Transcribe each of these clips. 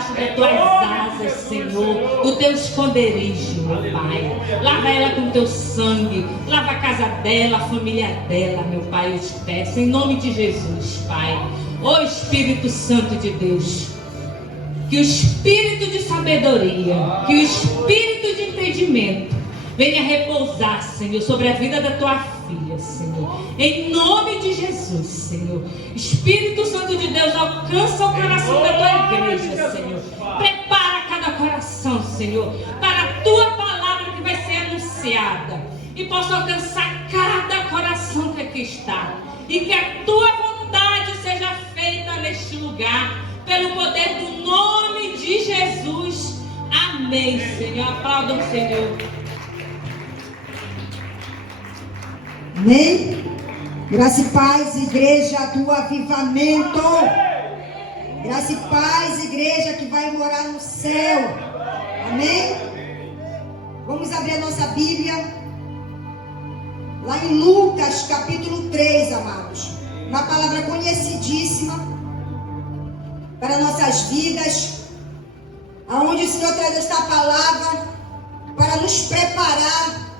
debaixo das tuas asas, Senhor, do teu esconderijo, meu Pai. Lava ela com teu sangue, lava a casa dela, a família dela, meu Pai, eu te peço, em nome de Jesus, Pai. Ó Espírito Santo de Deus, que o espírito de sabedoria, que o espírito de entendimento venha repousar, Senhor, sobre a vida da tua filha, Senhor. Em nome de Jesus, Senhor. Espírito Santo de Deus, alcança o coração da tua igreja, Senhor. Prepara cada coração, Senhor, para a tua palavra que vai ser anunciada. E possa alcançar cada coração que aqui está. E que a tua vontade seja feita neste lugar, pelo poder do nome de Jesus. Amém, Senhor. Aplauda o Senhor. Amém? Graça e paz, igreja do avivamento. Graça e paz, igreja que vai morar no céu. Amém? Vamos abrir a nossa Bíblia lá em Lucas capítulo 3, amados. Uma palavra conhecidíssima para nossas vidas, aonde o Senhor traz esta palavra para nos preparar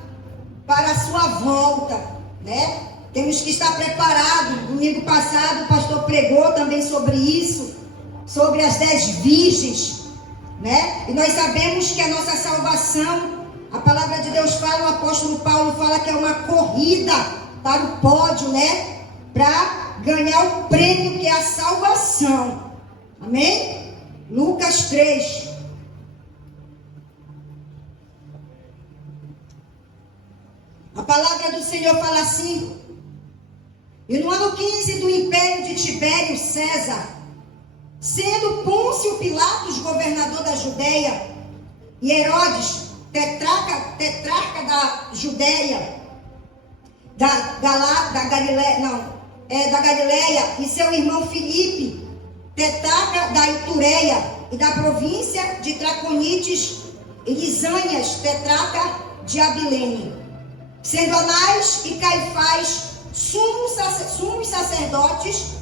para a sua volta, né? Temos que estar preparados. Domingo passado o pastor pregou também sobre isso, sobre as 10 virgens, né? E nós sabemos que a nossa salvação, a palavra de Deus fala, o apóstolo Paulo fala que é uma corrida para o pódio, né? Para ganhar o prêmio que é a salvação. Amém? Lucas 3. A palavra do Senhor fala assim: e no ano 15 do império de Tibério César, sendo Pôncio Pilatos governador da Judéia, e Herodes tetrarca da Judéia, da Galileia, e seu irmão Filipe, tetrarca da Itureia e da província de Traconites, e Lisânias, tetrarca de Abilene. Sendo Anás e Caifás sumos sacerdotes,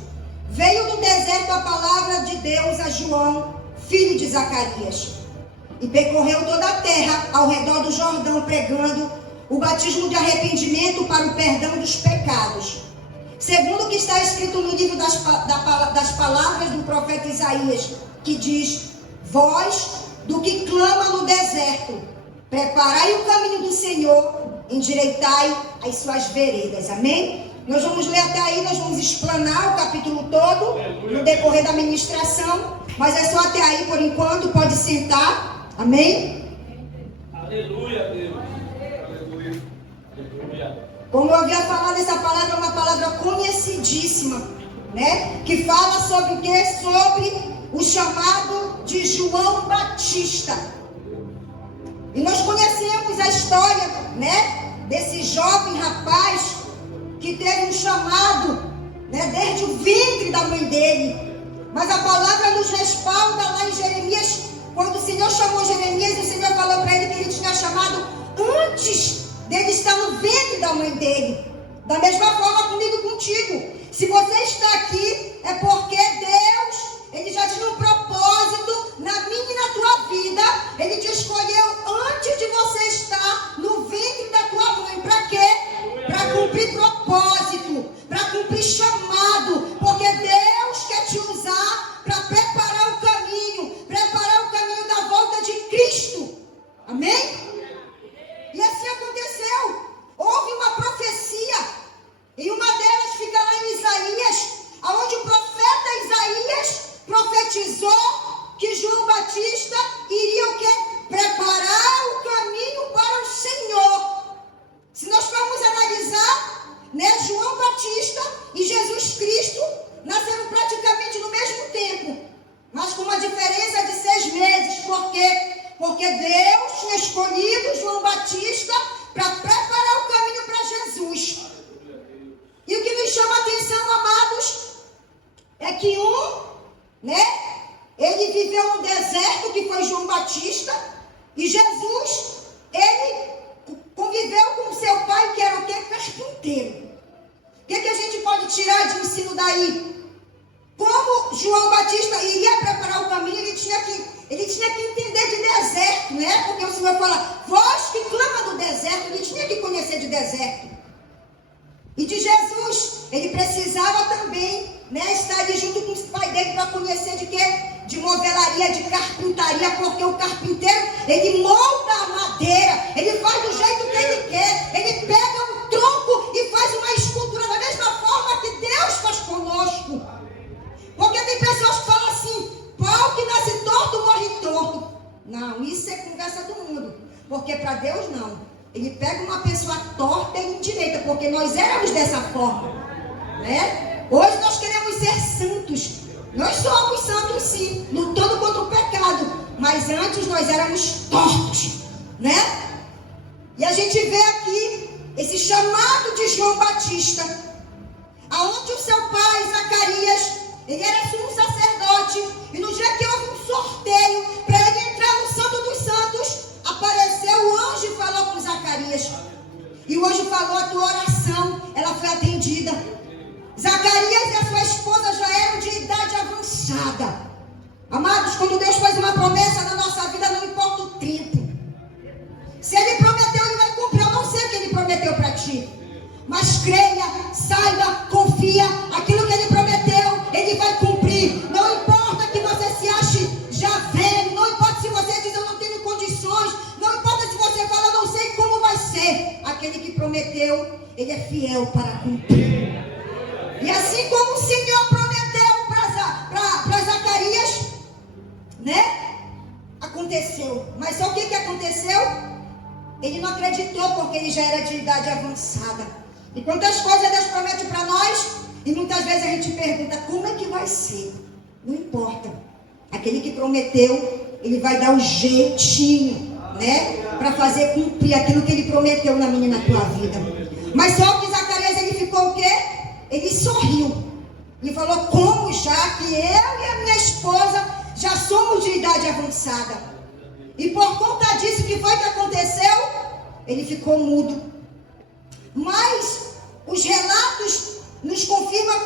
veio do deserto a palavra de Deus a João, filho de Zacarias, e percorreu toda a terra ao redor do Jordão, pregando o batismo de arrependimento para o perdão dos pecados, segundo o que está escrito no livro das palavras do profeta Isaías, que diz: voz do que clama no deserto, preparai o caminho do Senhor, endireitai as suas veredas. Amém? Nós vamos ler até aí, nós vamos explanar o capítulo todo no decorrer da ministração, mas é só até aí por enquanto, pode sentar. Amém? Aleluia, Deus. Aleluia. Aleluia. Como eu havia falado, essa palavra é uma palavra conhecidíssima, né? Que fala sobre o quê? Sobre o chamado de João Batista. E nós conhecemos a história, né, desse jovem rapaz que teve um chamado, né, desde o ventre da mãe dele. Mas a palavra nos respalda lá em Jeremias, quando o Senhor chamou Jeremias, o Senhor falou para ele que ele tinha chamado antes dele estar no ventre da mãe dele. Da mesma forma comigo e contigo. Se você está aqui, é porque Deus, Ele já tinha um propósito na minha e na tua vida. Ele te escolheu antes de você estar no ventre da tua mãe. Para quê? Para cumprir propósito, para cumprir chamado. Porque Deus quer te usar para preparar o caminho da volta de Cristo. Amém? E assim aconteceu. Houve uma profecia, e uma delas fica lá em Isaías, onde o profeta Isaías profetizou que João Batista iria o quê? Preparar o caminho para o Senhor. Se nós formos analisar, né, João Batista e Jesus Cristo nasceram praticamente no mesmo tempo, mas com uma diferença de 6 meses. Por quê? Porque Deus tinha escolhido João Batista para preparar o caminho para Jesus. E o que nos chama a atenção, amados, é que ele viveu no deserto, que foi João Batista, e Jesus, ele conviveu com seu pai, que era o quê? Carpinteiro. O que a gente pode tirar de ensino daí? Como João Batista iria preparar o caminho, ele tinha que né? Porque o Senhor fala, voz que clama do deserto, ele tinha que conhecer de deserto. E de Jesus, ele precisava também, né, estar ali junto com o pai dele para conhecer de quê? De movelaria, de carpintaria, porque o carpinteiro, ele molda a madeira, ele faz do jeito que ele quer, ele pega um tronco e faz uma escultura da mesma forma que Deus faz conosco. Porque tem pessoas que falam assim, pau que nasce torto, morre torto. Não, isso é conversa do mundo, porque para Deus não. Ele pega uma pessoa torta e endireita, porque nós éramos dessa forma, né? Hoje nós queremos ser santos. Nós somos santos sim, lutando contra o pecado. Mas antes nós éramos tortos, né? E a gente vê aqui esse chamado de João Batista, aonde o seu pai, Zacarias, ele era sumo sacerdote. E no dia que houve um sorteio para ele entrar no Santo dos Santos, apareceu o anjo e falou com Zacarias. E o anjo falou, a tua oração, ela foi atendida. Zacarias e a sua esposa já eram de idade avançada. Amados, quando Deus faz uma promessa na nossa vida, não importa o tempo. Se Ele prometeu, Ele vai cumprir. Eu não sei o que Ele prometeu para ti. Mas creia, saiba, confia. Aquilo que Ele prometeu, Ele vai cumprir. Não importa que você se ache já velho. Não importa se você diz, eu não tenho condições. Não importa se você fala, eu não sei como vai ser. Aquele que prometeu, Ele é fiel para cumprir. E assim como o Senhor prometeu para Zacarias, né? Aconteceu. Mas só o que aconteceu? Ele não acreditou porque ele já era de idade avançada. E quantas coisas Deus promete para nós, e muitas vezes a gente pergunta, como é que vai ser? Não importa. Aquele que prometeu, ele vai dar um jeitinho, né? Para fazer cumprir aquilo que ele prometeu na minha e na tua vida. Mas só que Zacarias, ele ficou o quê? Ele sorriu. E falou, como já que eu e a minha esposa já somos de idade avançada. E por conta disso, o que foi que aconteceu? Ele ficou mudo. Mas os relatos nos confirmam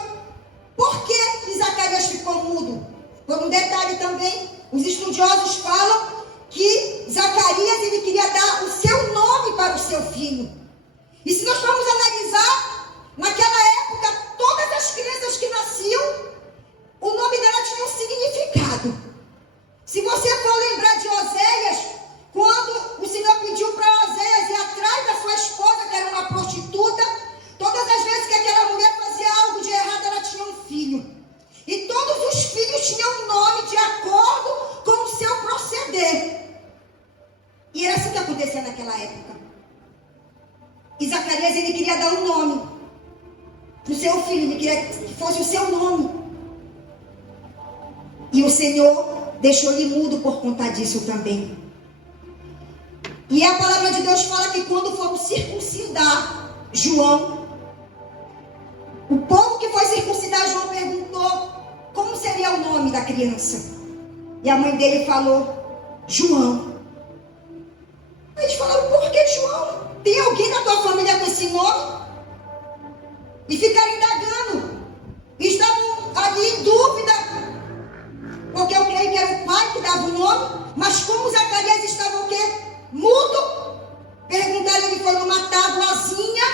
por que Zacarias ficou mudo. Por um detalhe também, os estudiosos falam que Zacarias, ele queria dar o seu nome para o seu filho. E se nós formos analisar, naquela época, todas as crianças que nasciam, o nome dela tinha um significado. Se você for lembrar de Oséias, quando o Senhor pediu para Oséias ir atrás da sua esposa, que era uma prostituta, todas as vezes que aquela mulher fazia algo de errado, ela tinha um filho. E todos os filhos tinham um nome de acordo com o seu proceder. E era assim que acontecia naquela época. E Zacarias, ele queria dar um nome para o seu filho, ele queria que fosse o seu nome. E o Senhor deixou ele mudo por conta disso também. E a palavra de Deus fala que quando foram circuncidar João, o povo que foi circuncidar João perguntou como seria o nome da criança. E a mãe dele falou, João. Eles falaram, por que João? Tem alguém na tua família com esse nome? E ficaram indagando. Estavam ali em dúvida. Porque eu creio que era o pai que dava o nome. Mas como Zacarias estava o quê? Mudo. Perguntaram, ele foi numa tabuazinha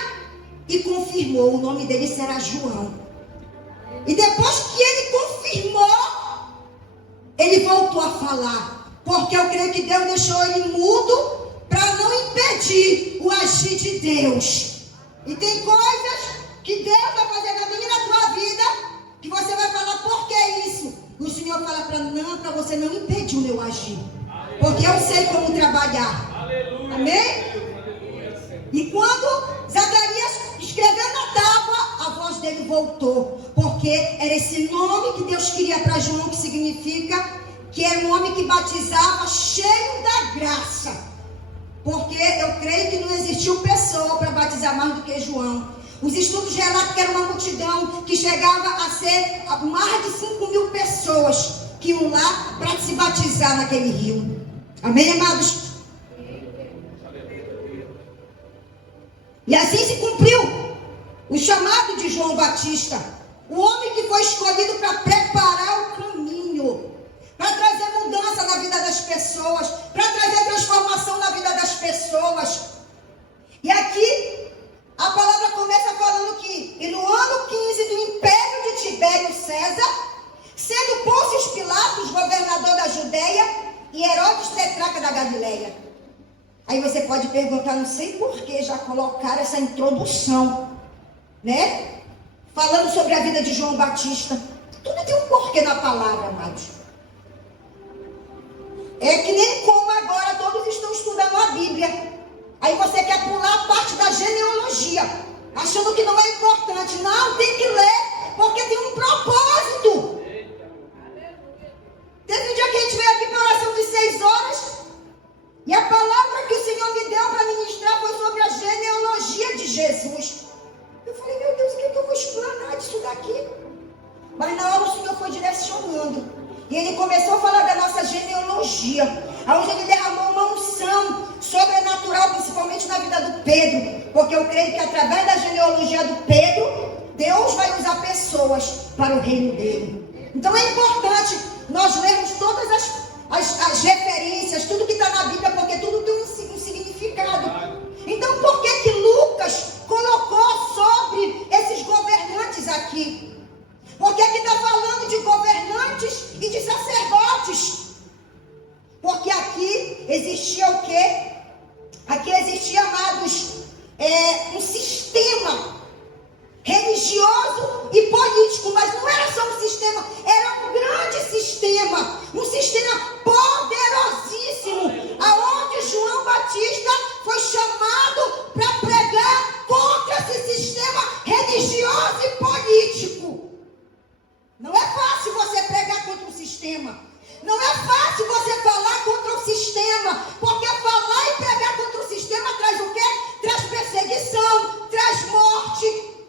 e confirmou. O nome dele será João. E depois que ele confirmou, ele voltou a falar. Porque eu creio que Deus deixou ele mudo para não impedir o agir de Deus. E tem coisas que Deus vai fazer na minha e na tua vida, que você vai falar, por que isso? O Senhor fala para você não impedir o meu agir. Porque eu sei como trabalhar. Aleluia. Amém? E quando Zacarias escreveu na tábua, a voz dele voltou. Porque era esse nome que Deus queria para João, que significa que é um homem que batizava cheio da graça. Porque eu creio que não existiu pessoa para batizar mais do que João. Os estudos relatam que era uma multidão que chegava a ser mais de 5.000 pessoas que iam lá para se batizar naquele rio. Amém, amados? E assim se cumpriu o chamado de João Batista, o homem que foi escolhido para preparar o caminho, para trazer mudança na vida das pessoas, para trazer transformação e Herodes tetrarca da Galileia. Aí você pode perguntar, não sei por que já colocaram essa introdução, né? Falando sobre a vida de João Batista. Tudo tem um porquê na palavra, amados. É que nem como agora todos estão estudando a Bíblia. Aí você quer pular a parte da genealogia, achando que não é importante. Não, tem que ler, porque tem um propósito. Teve um dia que a gente veio aqui para oração de 6 horas, e a palavra que o Senhor me deu para ministrar foi sobre a genealogia de Jesus. Eu falei, meu Deus, o que eu vou explanar disso daqui? Mas na hora o Senhor foi direcionando. E Ele começou a falar da nossa genealogia, onde Ele derramou uma unção sobrenatural, principalmente na vida do Pedro. Porque eu creio que através da genealogia do Pedro, Deus vai usar pessoas para o reino dele. Então é importante nós lermos todas as referências, tudo que está na Bíblia, porque tudo tem um significado. Então por que Lucas colocou sobre esses governantes aqui? Porque aqui está falando de governantes e de sacerdotes. Porque aqui existia o quê? Aqui existia, amados, um sistema religioso e político. Mas não era só um sistema, era um grande sistema. Um sistema poderosíssimo. Aonde João Batista foi chamado para pregar contra esse sistema religioso e político. Não é fácil você pregar contra o sistema. Não é fácil você falar contra o sistema. Porque falar e pregar contra o sistema traz o quê? Traz perseguição, traz morte,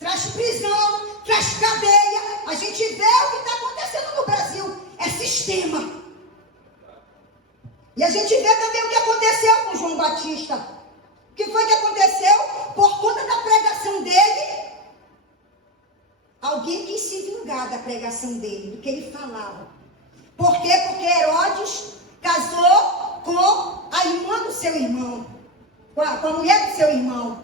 traz prisão, traz cadeia. A gente vê o que está acontecendo no Brasil. É sistema. E a gente vê também o que aconteceu com João Batista. O que foi que aconteceu? Por conta da pregação dele, alguém quis se vingar da pregação dele, do que ele falava. Por quê? Porque Herodes casou com a irmã do seu irmão, com a mulher do seu irmão.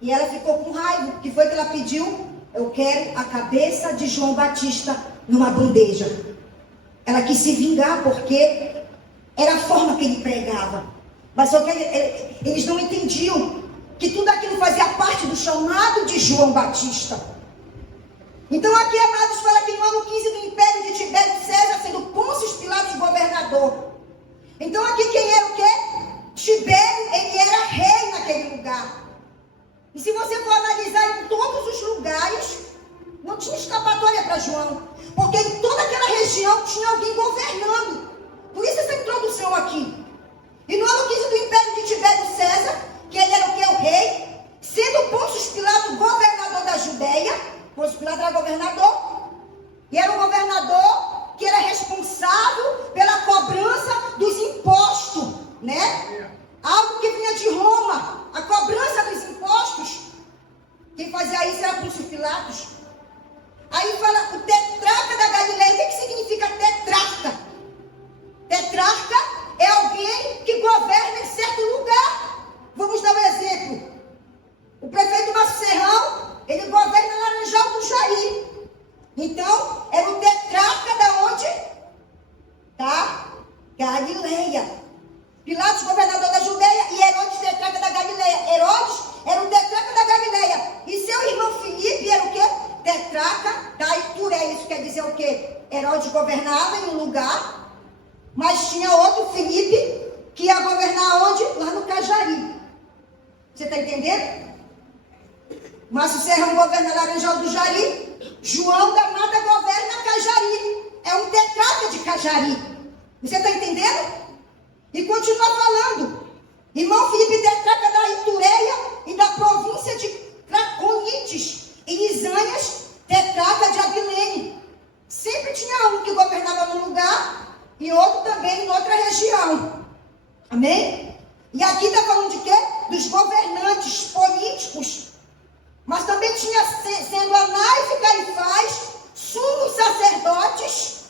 E ela ficou com raiva. O que foi que ela pediu? Eu quero a cabeça de João Batista numa bandeja. Ela quis se vingar porque era a forma que ele pregava. Mas só que eles não entendiam que tudo aquilo fazia parte do chamado de João Batista. Então aqui, amados, fala que no ano 15 do império de Tibério César, sendo Pôncio Pilatos governador. Então aqui quem era o quê? Tibério, ele era rei naquele lugar. E se você for analisar em todos os lugares, não tinha escapatória para João. Porque em toda aquela região tinha alguém governando. Por isso essa introdução aqui. E no ano 15 do império de Tibério César, que ele era o quê? O rei, sendo Pôncio Pilatos governador da Judéia. Pôncio Pilatos era governador, e era um governador que era responsável pela cobrança dos impostos, né? Algo que vinha de Roma, a cobrança dos impostos. Quem fazia isso era Pôncio Pilatos. Aí fala o tetrarca da Galileia. O que significa tetrarca? Tetrarca é alguém que governa em certo lugar. Vamos dar um exemplo. O prefeito Márcio Serrão, ele governa Laranjal do Jari. Então, era o tetrarca da onde? Da Galileia. Pilatos, governador da Judeia, e Herodes, tetrarca da Galileia. Herodes era o tetrarca da Galileia. E seu irmão Filipe era o quê? Tetrarca da Itureia. Isso quer dizer o quê? Herodes governava em um lugar, mas tinha outro Filipe que ia governar onde? Lá no Cajari. Você está entendendo? Márcio Serrão governa Laranjal do Jari, João da Mata governa Cajari. É um tetrarca de Cajari. Você está entendendo? E continua falando. Irmão Filipe, tetrarca da Itureia e da província de Traconites, e Lisânias, tetrarca de Abilene. Sempre tinha um que governava num lugar e outro também em outra região. Amém? E aqui está falando de quê? Dos governantes políticos. Mas também tinha, sendo Anás e Caifás, sumos sacerdotes,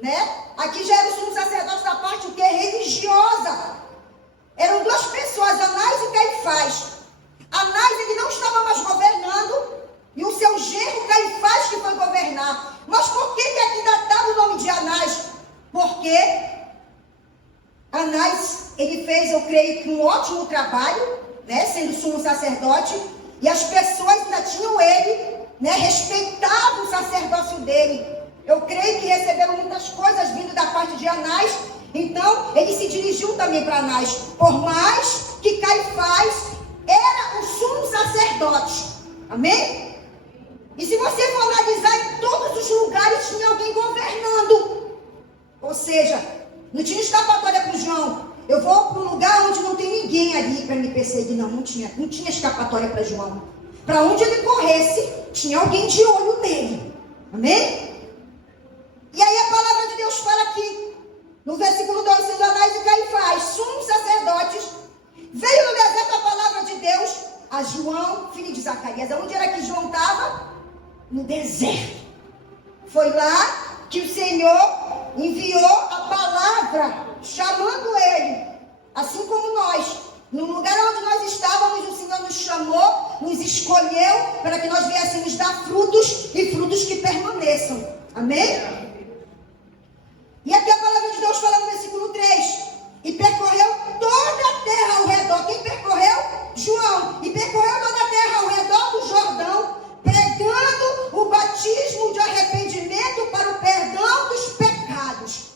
né? Aqui já era o sumo sacerdote da parte o quê? Religiosa. Eram duas pessoas, Anás e Caifás. Anás, ele não estava mais governando, e o seu genro Caifás que foi governar. Mas por que aqui ainda estava o nome de Anás? Porque Anás, ele fez, eu creio, que um ótimo trabalho, né, sendo sumo sacerdote, e as pessoas ainda tinham ele, né, respeitavam o sacerdócio dele. Eu creio que receberam muitas coisas vindo da parte de Anás. Então, ele se dirigiu também para Anás. Por mais que Caifás era o sumo sacerdote. Amém? E se você for analisar, em todos os lugares tinha alguém governando. Ou seja, não tinha escapatória para o João. Eu vou para um lugar onde não tem ninguém ali para me perseguir. Não tinha escapatória para João. Para onde ele corresse, tinha alguém de olho nele. Amém? E aí a palavra de Deus fala aqui, no versículo 2, sendo Anás e Caifás, sumos sacerdotes, veio no deserto a palavra de Deus a João, filho de Zacarias. Onde era que João estava? No deserto. Foi lá que o Senhor enviou a palavra, chamando ele, assim como nós. No lugar onde nós estávamos, o Senhor nos chamou, nos escolheu, para que nós viéssemos dar frutos, e frutos que permaneçam. Amém? E aqui a palavra de Deus fala no versículo 3. E percorreu toda a terra ao redor. Quem percorreu? João. E percorreu toda a terra ao redor do Jordão, pregando o batismo de arrependimento para o perdão dos pecados.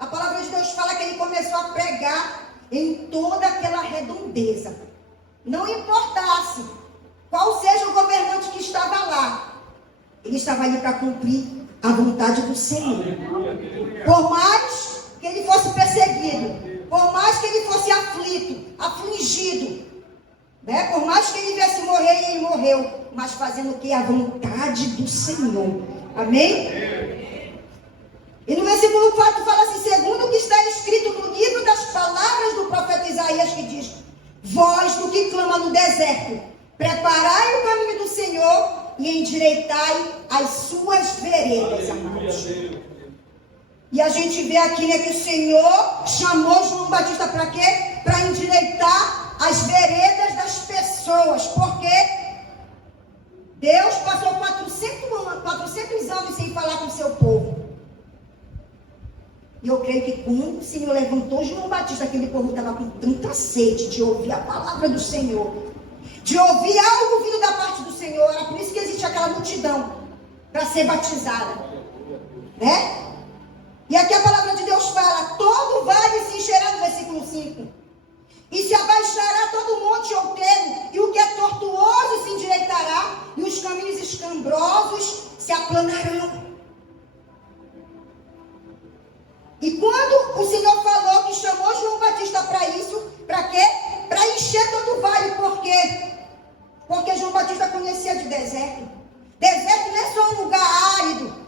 A palavra de Deus fala que ele começou a pregar em toda aquela redondeza. Não importasse qual seja o governante que estava lá, ele estava ali para cumprir a vontade do Senhor. Por mais que ele fosse perseguido, por mais que ele fosse afligido, né? Por mais que ele viesse morrer, e ele morreu, mas fazendo o que? A vontade do Senhor. Amém? E no versículo 4 fala assim: segundo o que está escrito no livro das palavras do profeta Isaías, que diz: voz do que clama no deserto, preparai o caminho do Senhor e endireitai as suas veredas, amados. E a gente vê aqui, né, que o Senhor chamou João Batista para quê? Para endireitar as veredas das pessoas. Porque Deus passou 400 anos sem falar com o seu povo. E eu creio que quando o Senhor levantou João Batista, aquele povo estava com tanta sede de ouvir a palavra do Senhor, de ouvir algo vindo da parte do Senhor. Era por isso que existe aquela multidão para ser batizada, né? E aqui a palavra de Deus fala: todo vale se encherá, no versículo 5, e se abaixará todo monte outeiro, e o que é tortuoso se endireitará, e os caminhos escambrosos se aplanarão. E quando o Senhor falou que chamou João Batista para isso, para quê? Para encher todo o vale. Por quê? Porque João Batista conhecia de deserto. Deserto não é só um lugar árido,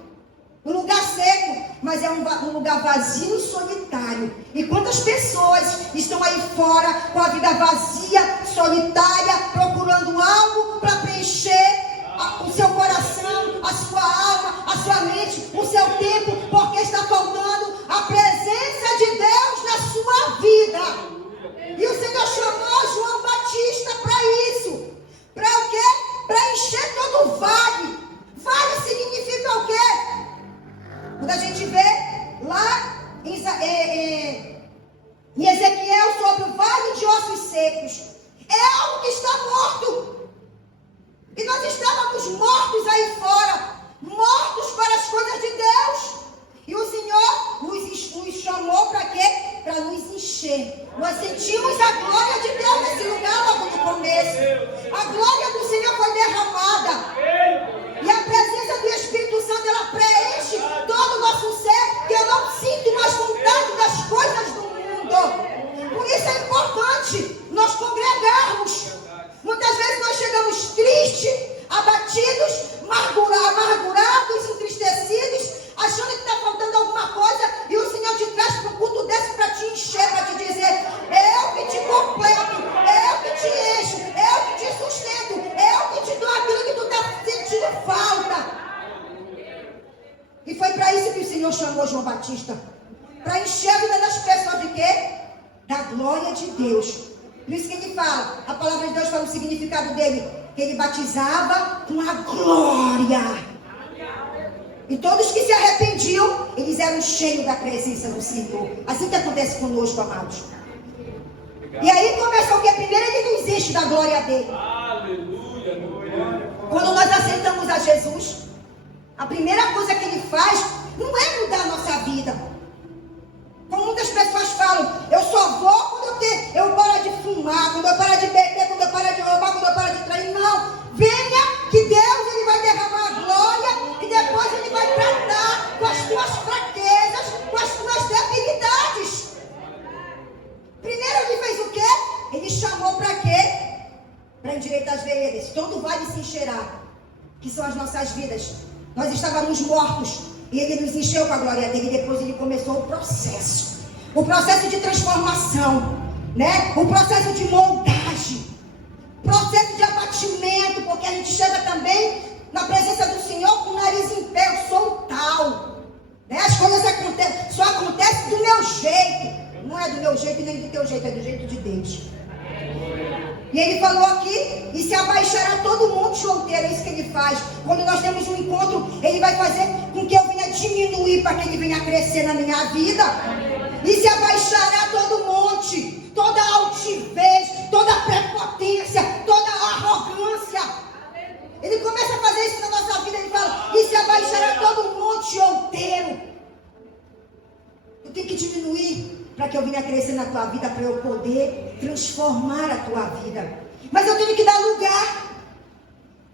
um lugar seco, mas é um lugar vazio e solitário. E quantas pessoas estão aí fora com a vida vazia, solitária, procurando algo para preencher o seu coração, a sua alma, a sua mente, o seu tempo, porque está faltando a presença de Deus na sua vida. E o Senhor chamou João Batista para isso. Para o quê? Para encher todo o vale. Vale significa o quê? Quando a gente vê lá em Ezequiel sobre o vale de ossos secos, é algo que está morto. E nós estávamos mortos aí fora, mortos para as coisas de Deus. E o Senhor nos chamou para quê? Para nos encher. Nós sentimos a glória de Deus nesse lugar logo no começo. A glória do Senhor foi derramada. E a presença do Espírito Santo, ela preenche todo o nosso ser, que eu não sinto mais vontade das coisas do mundo. Por isso é importante nós congregarmos. Muitas vezes nós chegamos tristes, abatidos, amargurados, entristecidos, achando que está faltando alguma coisa, e o Senhor te traz para o culto desse para te encher, para te dizer: eu que te completo, eu que te encho, eu que te sustento, eu que te dou aquilo que tu está sentindo falta. E foi para isso que o Senhor chamou João Batista, para encher a vida das pessoas de quê? Da glória de Deus. Por isso que ele fala, a palavra de Deus fala o significado dele, que ele batizava com a glória. E todos que se arrependiam, eles eram cheios da presença do Senhor. Assim que acontece conosco, amados. E aí começa o que? Primeiro ele nos enche da glória dele. Aleluia, aleluia. Quando nós aceitamos a Jesus, a primeira coisa que ele faz não é mudar a nossa vida. Como muitas pessoas falam, eu só vou quando eu parar de fumar, quando eu parar de beber, quando eu parar de roubar, quando eu parar de trair. Não, venha que Deus ele vai derramar a glória e depois ele vai tratar com as tuas fraquezas, com as tuas debilidades. Primeiro ele fez o quê? Ele chamou para quê? Para endireitar as veredas. Todo vale se encherá, que são as nossas vidas. Nós estávamos mortos e ele nos encheu com a glória dele. E depois ele começou o processo de transformação, né? O processo de moldagem, processo de abatimento, porque a gente chega também na presença do Senhor com o nariz em pé. Eu sou o tal, né? As coisas só acontecem do meu jeito. Não é do meu jeito nem do teu jeito, é do jeito de Deus. E ele falou aqui, e se abaixará todo mundo solteiro, é isso que ele faz. Quando nós temos um encontro, ele vai fazer com que eu venha diminuir para que ele venha crescer na minha vida. E se abaixará todo monte, toda altivez, toda prepotência, toda arrogância. Ele começa a fazer isso na nossa vida, ele fala, e se abaixará todo monte outeiro. Eu tenho que diminuir para que eu venha crescer na tua vida, para eu poder transformar a tua vida. Mas eu tenho que dar lugar.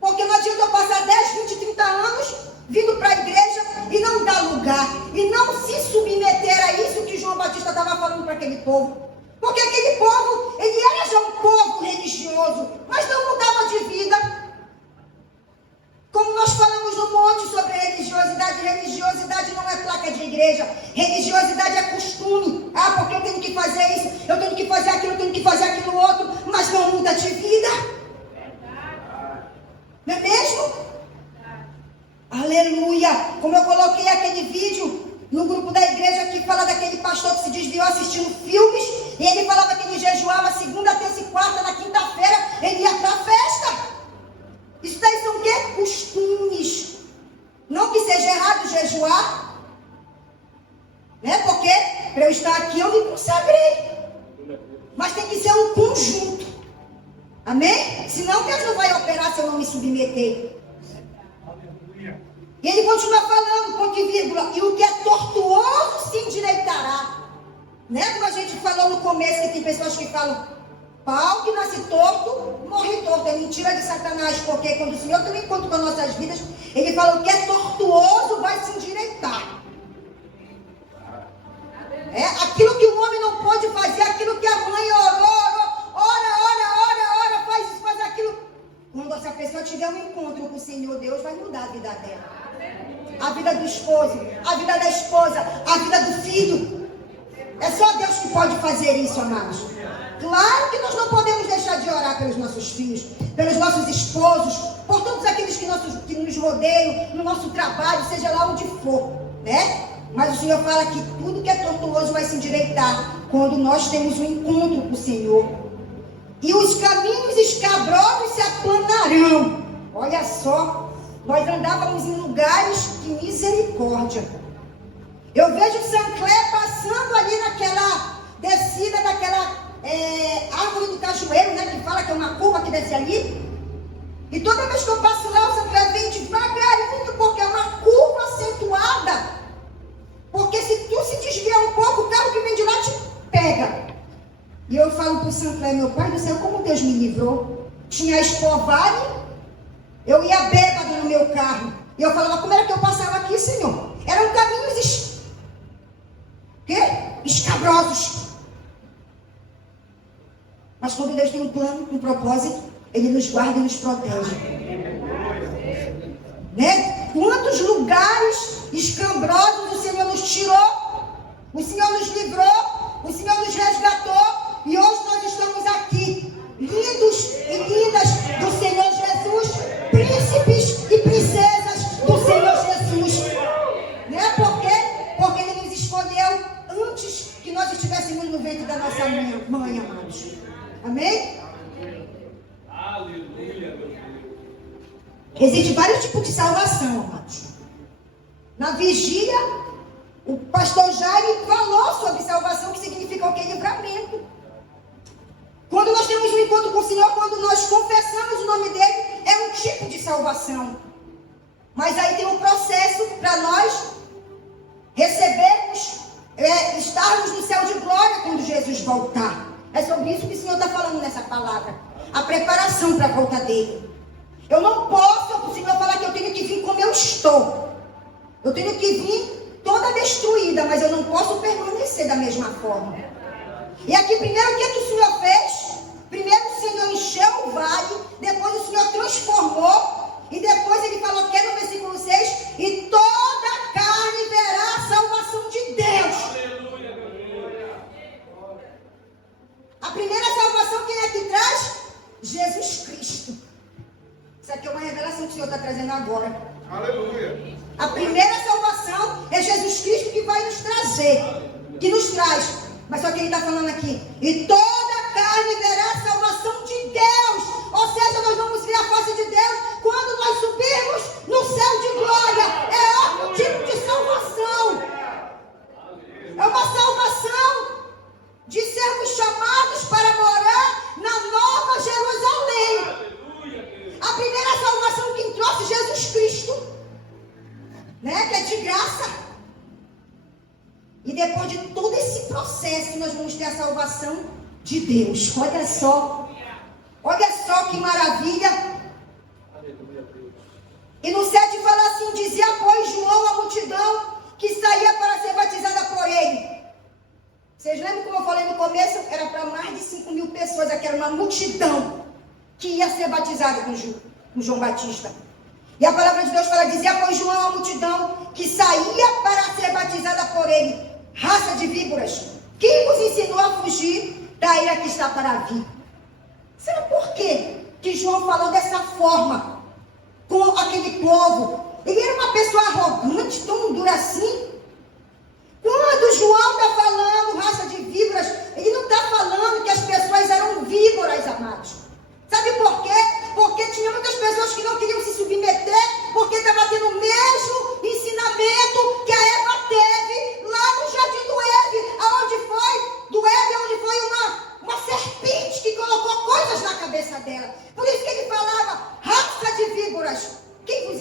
Porque não adianta eu passar 10, 20, 30 anos vindo para a igreja e não dar lugar. E não se submeter a isso que João Batista estava falando para aquele povo. Porque aquele povo, ele era já um povo religioso, mas não mudava de vida. Como nós falamos no monte sobre religiosidade, religiosidade não é placa de igreja, religiosidade é costume. Ah, porque eu tenho que fazer isso, eu tenho que fazer aquilo, eu tenho que fazer aquilo outro, mas não muda de vida. Não é mesmo? Aleluia! Como eu coloquei aquele vídeo no grupo da igreja que fala daquele pastor que se desviou assistindo filmes, e ele falava que ele jejuava segunda, terça e quarta, na quinta-feira ele ia para a festa. Isso daí são o quê? Costumes. Não que seja errado jejuar, né? Porque para eu estar aqui eu me consagrei. Mas tem que ser um conjunto. Amém? Senão Deus não vai operar se eu não me submeter. E ele continua falando, ponto e vírgula, e o que é tortuoso se endireitará. Né? Como a gente falou no começo, que tem pessoas que falam, pau que nasce torto, morre torto. É mentira de Satanás, porque quando o Senhor tem um encontro com as nossas vidas, ele fala, o que é tortuoso vai se endireitar. É aquilo que o homem não pode fazer, aquilo que a mãe ora, faz isso, faz aquilo. Quando essa pessoa tiver um encontro com o Senhor, Deus vai mudar a vida dela. A vida do esposo, a vida da esposa, a vida do filho. É só Deus que pode fazer isso, amados. Claro que nós não podemos deixar de orar pelos nossos filhos, pelos nossos esposos, por todos aqueles que nos rodeiam, no nosso trabalho, seja lá onde for, né? Mas o Senhor fala que tudo que é tortuoso vai se endireitar quando nós temos um encontro com o Senhor. E os caminhos escabrosos se aplanarão. Olha só, nós andávamos em lugares de misericórdia. Eu vejo Sancler passando ali naquela descida daquela árvore do cajueiro, né? Que fala que é uma curva que desce ali. E toda vez que eu passo lá, o Sancler vem devagarinho, porque é uma curva acentuada. Porque se tu se desviar um pouco, o carro que vem de lá te pega. E eu falo para o Sancler, meu pai do céu, como Deus me livrou. Tinha espovale, eu ia bêbado no meu carro. E eu falava, como era que eu passava aqui, Senhor? Eram caminhos escabrosos. Mas quando Deus tem um plano, um propósito, Ele nos guarda e nos protege. Né? Quantos lugares escabrosos o Senhor nos tirou, o Senhor nos livrou, o Senhor nos resgatou. E hoje nós estamos aqui, lindos e lindas do Senhor Jesus, príncipes e princesas do Senhor Jesus. Né? Por quê? Porque Ele nos escolheu antes que nós estivéssemos no ventre da nossa mãe, amados. Amém? Aleluia, meu Deus. Existem vários tipos de salvação, amados. Na vigília, o pastor Jaime falou sobre salvação, que significa o que? Livramento. Quando nós temos um encontro com o Senhor, quando nós confessamos o nome dele, é um tipo de salvação. Mas aí tem um processo para nós recebermos, estarmos no céu de glória quando Jesus voltar. É sobre isso que o Senhor está falando nessa palavra. A preparação para a volta dele. Eu não posso, o Senhor falar que eu tenho que vir como eu estou. Eu tenho que vir toda destruída, mas eu não posso permanecer da mesma forma. E aqui primeiro o que o Senhor fez? Primeiro o Senhor encheu o vale, depois o Senhor transformou, e depois ele falou que no versículo 6, e toda a carne verá a salvação de Deus. A primeira salvação quem é que traz? Jesus Cristo. Isso aqui é uma revelação que o Senhor está trazendo agora. Aleluia. A primeira salvação é Jesus Cristo que vai nos trazer, que nos traz. Mas só que ele está falando aqui, e toda a carne verá a salvação de Deus. Ou seja, nós vamos ver a face de Deus quando nós subirmos no céu de glória. É outro tipo de salvação. É uma salvação de sermos chamados para morar na Nova Jerusalém. A primeira salvação quem trouxe Jesus Cristo, né? Que é de graça. E depois de todo esse processo, nós vamos ter a salvação de Deus. Olha só que maravilha. E no 7 fala assim, dizia pois João à multidão que saía para ser batizada por ele. Vocês lembram como eu falei no começo? Era para mais de 5.000 pessoas, aqui era uma multidão que ia ser batizada com João Batista. E a palavra de Deus fala, dizia pois João à multidão que saía para ser batizada por ele, raça de víboras, quem vos ensinou a fugir da ira que está para vir? Será por quê que João falou dessa forma com aquele povo? Ele era uma pessoa arrogante, tão dura assim? Quando João está falando raça de víboras, ele não está falando que as pessoas eram víboras, amados. Sabe por quê? Porque tinha muitas pessoas que não queriam se submeter, porque estava tendo o mesmo ensinamento que a Eva teve lá no jardim do Éden. Aonde foi? Do Éden, onde foi uma serpente que colocou coisas na cabeça dela. Por isso que ele falava, raça de víboras. Quem vos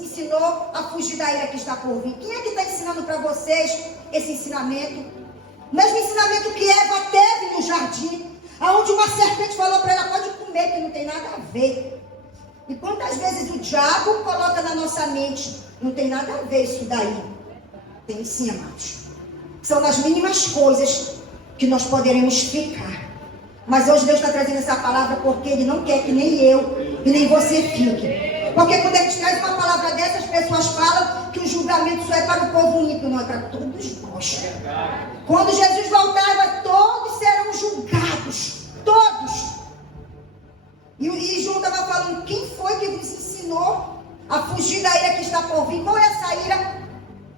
ensinou a fugir da ira que está por vir? Quem é que está ensinando para vocês esse ensinamento? O mesmo ensinamento que Eva teve no jardim, aonde uma serpente falou para ela, pode comer, que não tem nada a ver. E quantas vezes o diabo coloca na nossa mente, não tem nada a ver isso daí. Tem sim, amados. São nas mínimas coisas que nós poderemos ficar. Mas hoje Deus está trazendo essa palavra porque Ele não quer que nem eu e nem você fique. Porque quando Ele traz uma palavra dessa, as pessoas falam que o julgamento só é para o povo ímpio, não é para todos nós. Quando Jesus voltar, todos serão julgados. Todos. E João estava falando, quem foi que vos ensinou a fugir da ira que está por vir? Qual é essa ira?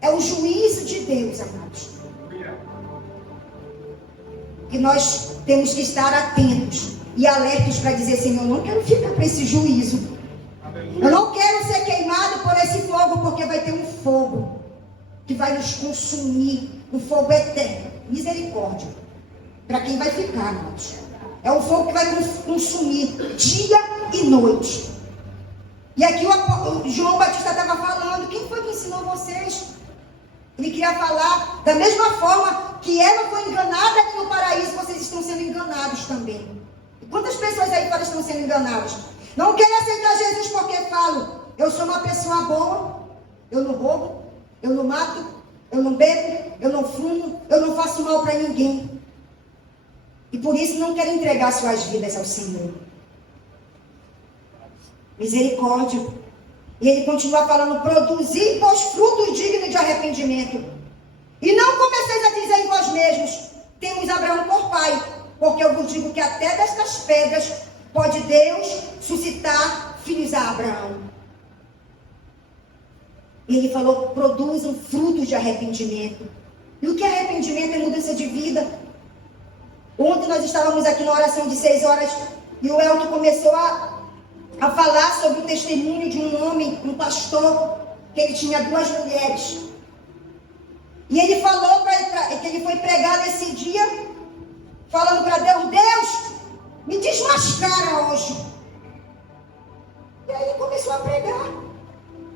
É o juízo de Deus, amados. Que nós temos que estar atentos e alertos para dizer, Senhor, eu não quero ficar para esse juízo. Eu não quero ser queimado por esse fogo, porque vai ter um fogo que vai nos consumir, um fogo eterno. Misericórdia. Para quem vai ficar, amados. É um fogo que vai consumir dia e noite. E aqui o João Batista estava falando, quem foi que ensinou vocês? Ele queria falar da mesma forma que Eva foi enganada aqui no paraíso, vocês estão sendo enganados também. E quantas pessoas aí fora estão sendo enganadas? Não querem aceitar Jesus porque falam, eu sou uma pessoa boa, eu não roubo, eu não mato, eu não bebo, eu não fumo, eu não faço mal para ninguém. E por isso não querem entregar suas vidas ao Senhor. Misericórdia. E ele continua falando, produzir pois frutos dignos de arrependimento. E não comeceis a dizer em vós mesmos, temos Abraão por pai, porque eu vos digo que até destas pedras pode Deus suscitar filhos a Abraão. E ele falou, produzam frutos de arrependimento. E o que é arrependimento? É mudança de vida. Ontem nós estávamos aqui na oração de 6 horas e o Elton começou a falar sobre o testemunho de um homem, um pastor, que ele tinha 2 mulheres. E ele falou que ele foi pregar nesse dia, falando para Deus: Deus, me desmascara hoje. E aí ele começou a pregar,